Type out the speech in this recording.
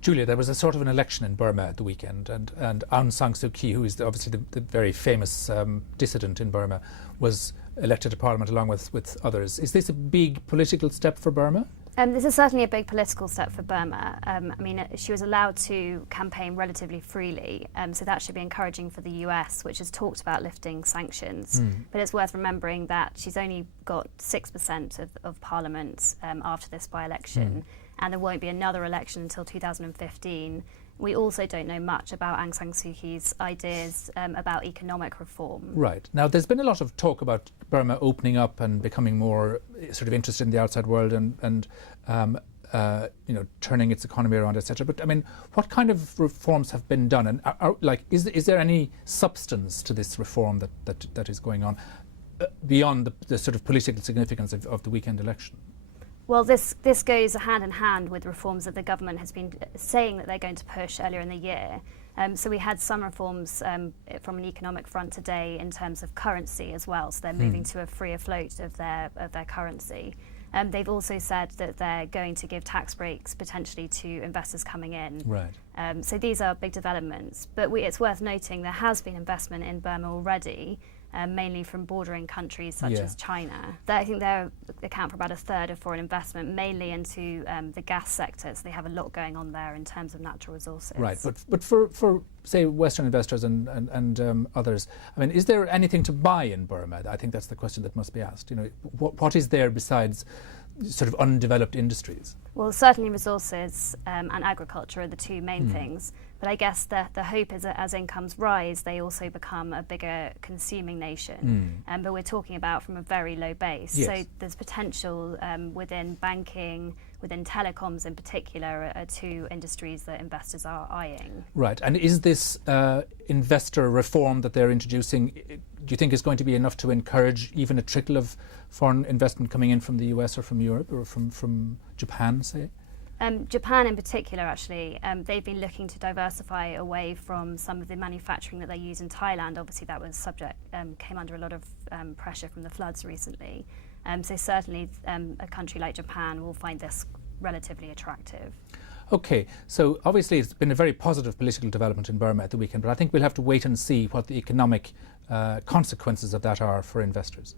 Julia, there was a sort of an election in Burma at the weekend, and Aung San Suu Kyi, who is obviously the very famous dissident in Burma, was elected to Parliament along with others. Is this a big political step for Burma? This is certainly a big political step for Burma. I mean, she was allowed to campaign relatively freely, so that should be encouraging for the US, which has talked about lifting sanctions. But it's worth remembering that she's only got 6% of Parliament after this by-election, and there won't be another election until 2015. We also don't know much about Aung San Suu Kyi's ideas about economic reform. Right. Now, there's been a lot of talk about Burma opening up and becoming more sort of interested in the outside world and turning its economy around, etc. But I mean, what kind of reforms have been done? And is there any substance to this reform that is going on beyond the sort of political significance of the weekend election? Well, this goes hand in hand with reforms that the government has been saying that they're going to push earlier in the year. So we had some reforms from an economic front today in terms of currency as well. So they're moving to a freer float of their currency. They've also said that they're going to give tax breaks potentially to investors coming in. Right. So these are big developments. But it's worth noting there has been investment in Burma already, mainly from bordering countries such as China. I think they account for about a third of foreign investment, mainly into the gas sector. So they have a lot going on there in terms of natural resources. Right, but for say Western investors and others, I mean, is there anything to buy in Burma? I think that's the question that must be asked. You know, what is there besides sort of undeveloped industries? Well, certainly resources and agriculture are the two main things. But I guess the hope is that as incomes rise, they also become a bigger consuming nation. But we're talking about from a very low base. Yes. So there's potential within banking, within telecoms in particular, are two industries that investors are eyeing. Right. And is this investor reform that they're introducing, do you think is going to be enough to encourage even a trickle of foreign investment coming in from the US or from Europe or from Japan, say? Japan in particular, actually, they've been looking to diversify away from some of the manufacturing that they use in Thailand. Obviously, that was came under a lot of pressure from the floods recently. So certainly a country like Japan will find this relatively attractive. Okay, so obviously it's been a very positive political development in Burma at the weekend, but I think we'll have to wait and see what the economic consequences of that are for investors.